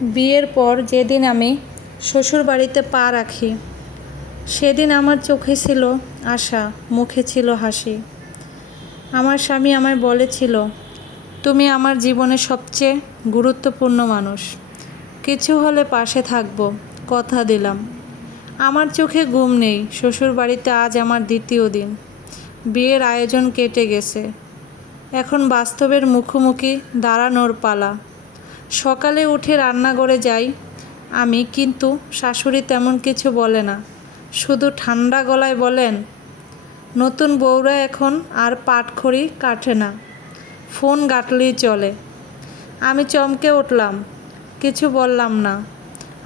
বিয়ের পর যেদিন আমি শ্বশুর বাড়িতে পা রাখি, সেদিন আমার চোখে ছিল আশা, মুখে ছিল হাসি। আমার স্বামী আমায় বলেছিল, তুমি আমার জীবনে সবচেয়ে গুরুত্বপূর্ণ মানুষ। কিছু হলে পাশে থাকব, কথা দিলাম। আমার চোখে ঘুম নেই শ্বশুর বাড়িতে আজ আমার দ্বিতীয় দিন। বিয়ের আয়োজন কেটে গেছে। এখন বাস্তবের মুখোমুখি দাঁড়ানোর পালা। সকালে উঠে রান্নাঘরে যাই। আমি কিন্তু শাশুড়ি তেমন কিছু বলে না। শুধু ঠান্ডা গলায় বলেন, নতুন বউরা এখন আর পাটখড়ি কাটে না। ফোন গাটলেই চলে। আমি চমকে উঠলাম, কিছু বললাম না।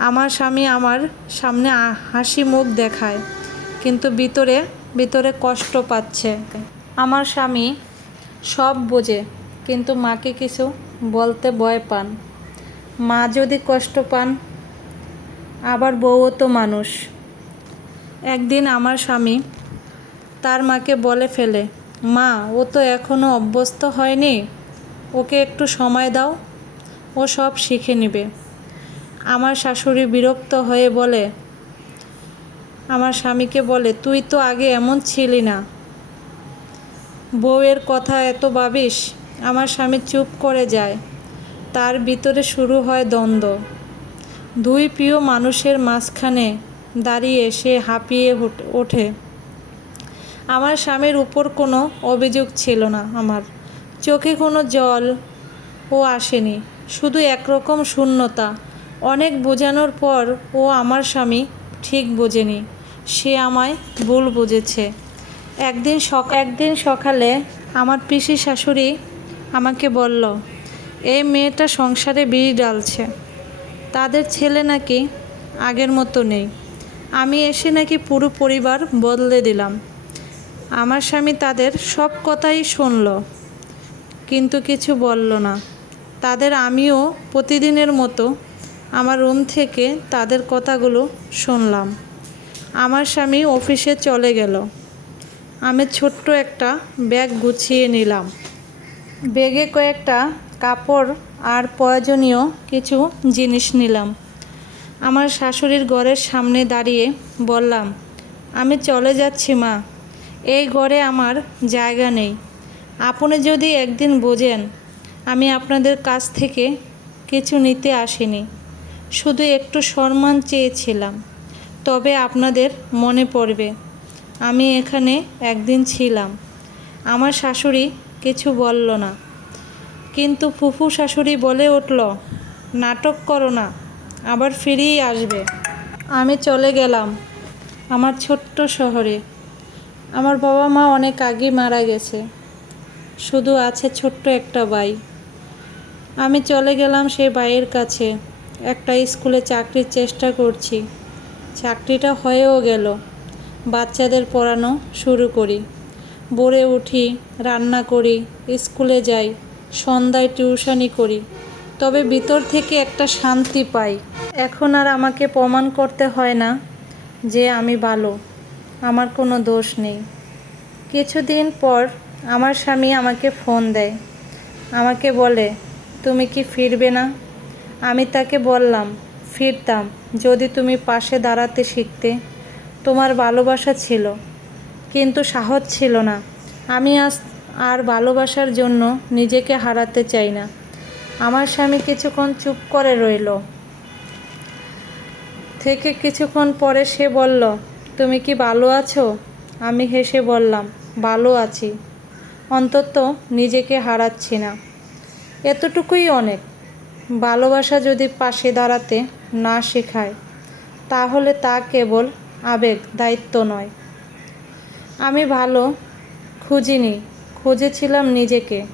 আমার স্বামী আমার সামনে হাসি মুখ দেখায়, কিন্তু ভিতরে ভিতরে কষ্ট পাচ্ছে। আমার স্বামী সব বোঝে, কিন্তু মাকে কিছু বলতে ভয় পান। মা যদি কষ্ট পান, আবার বউও তো মানুষ। একদিন আমার স্বামী তার মাকে বলে ফেলে, মা, ও তো এখনও অভ্যস্ত হয়নি, ওকে একটু সময় দাও, ও সব শিখে নেবে। আমার শাশুড়ি বিরক্ত হয়ে বলে, আমার স্বামীকে বলে, তুই তো আগে এমন ছিলি না। বউয়ের কথা এত ভাবিস, আমার স্বামী চুপ করে যায়। তার ভিতরে শুরু হয় দ্বন্দ্ব। দুই প্রিয় মানুষের মাঝখানে দাঁড়িয়ে সে হাঁপিয়ে ওঠে। আমার স্বামীর উপর কোনো অভিযোগ ছিল না আমার। চোখে কোনো জল ও আসেনি, শুধু একরকম শূন্যতা। অনেক বোঝানোর পর ও আমার স্বামী ঠিক বোঝেনি, সে আমায় ভুল বুঝেছে। একদিন সক, একদিন সকালে আমার পিসি শাশুড়ি আমাকে বলল এই মেয়েটা সংসারে বিড়ি ডালছে। তাদের ছেলে নাকি আগের মতো নেই। আমি এসে নাকি পুরো পরিবার বদলে দিলাম। আমার স্বামী তাদের সব কথাই শুনল, কিন্তু কিছু বলল না। তাদের আমিও প্রতিদিনের মতো আমার রুম থেকে তাদের কথাগুলো শুনলাম। আমার স্বামী অফিসে চলে গেল। আমি ছোট্ট একটা ব্যাগ গুছিয়ে নিলাম। ব্যাগে কয়েকটা কাপড় আর প্রয়োজনীয় কিছু জিনিস নিলাম। আমার শাশুড়ির ঘরের সামনে দাঁড়িয়ে বললাম, আমি চলে যাচ্ছি, মা। এই ঘরে আমার জায়গা নেই। আপনি যদি একদিন বোঝেন, আমি আপনাদের কাছ থেকে কিছু নিতে আসিনি। শুধু একটু সম্মান চেয়েছিলাম, তবে আপনাদের মনে পড়বে, আমি এখানে একদিন ছিলাম। আমার শাশুড়ি কিছু বলল না। কিন্তু ফুফু শাশুড়ি বলে উঠল, নাটক করো না, আবার ফিরেই আসবে। আমি চলে গেলাম আমার ছোট্ট শহরে। আমার বাবা মা অনেক আগে মারা গেছে। শুধু আছে ছোট্ট একটা ভাই আমি চলে গেলাম সেই বাইয়ের কাছে। একটা স্কুলে চাকরির চেষ্টা করছি। চাকরিটা হয়েও গেল। বাচ্চাদের পড়ানো শুরু করি। ভোরে উঠি, রান্না করি, স্কুলে যাই। সন্ধ্যায় টিউশনি করি। তবে ভিতর থেকে একটা শান্তি পাই। এখন আর আমাকে প্রমাণ করতে হয় না যে আমি ভালো। আমার কোনো দোষ নেই। কিছুদিন পর আমার স্বামী আমাকে ফোন দেয়। আমাকে বলে, তুমি কি ফিরবে না? আমি তাকে বললাম, ফিরতাম, যদি তুমি পাশে দাঁড়াতে শিখতে। তোমার ভালোবাসা ছিল, কিন্তু সাহস ছিল না। আমি আজ আর ভালোবাসার জন্য নিজেকে হারাতে চাই না। আমার স্বামী কিছুক্ষণ চুপ করে রইল। থেকে কিছুক্ষণ পরে সে বলল, তুমি কি ভালো আছো? আমি হেসে বললাম, ভালো আছি। অন্তত নিজেকে হারাচ্ছি না। এতটুকুই অনেক। ভালোবাসা যদি পাশে দাঁড়াতে না শেখায়, তাহলে তা কেবল আবেগ, দায়িত্ব নয়। আমি ভালো খুঁজিনি। খুঁজেছিলাম নিজেকে।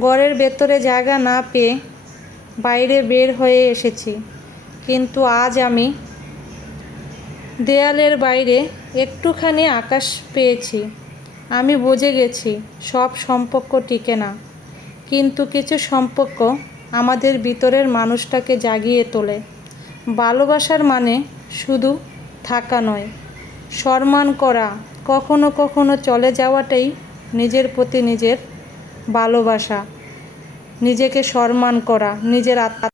ঘরের ভেতরে জায়গা না পেয়ে বাইরে বের হয়ে এসেছি। কিন্তু আজ আমি দেয়ালের বাইরে একটুখানি আকাশ পেয়েছি। আমি বুঝে গেছি সব সম্পর্ক টিকে না। কিন্তু কিছু সম্পর্ক আমাদের ভিতরের মানুষটাকে জাগিয়ে তোলে। ভালোবাসার মানে শুধু থাকা নয়, সম্মান করা। কখনো কখনো চলে যাওয়াটাই নিজের প্রতি নিজের ভালোবাসা নিজেকে সম্মান করা নিজের আত্মা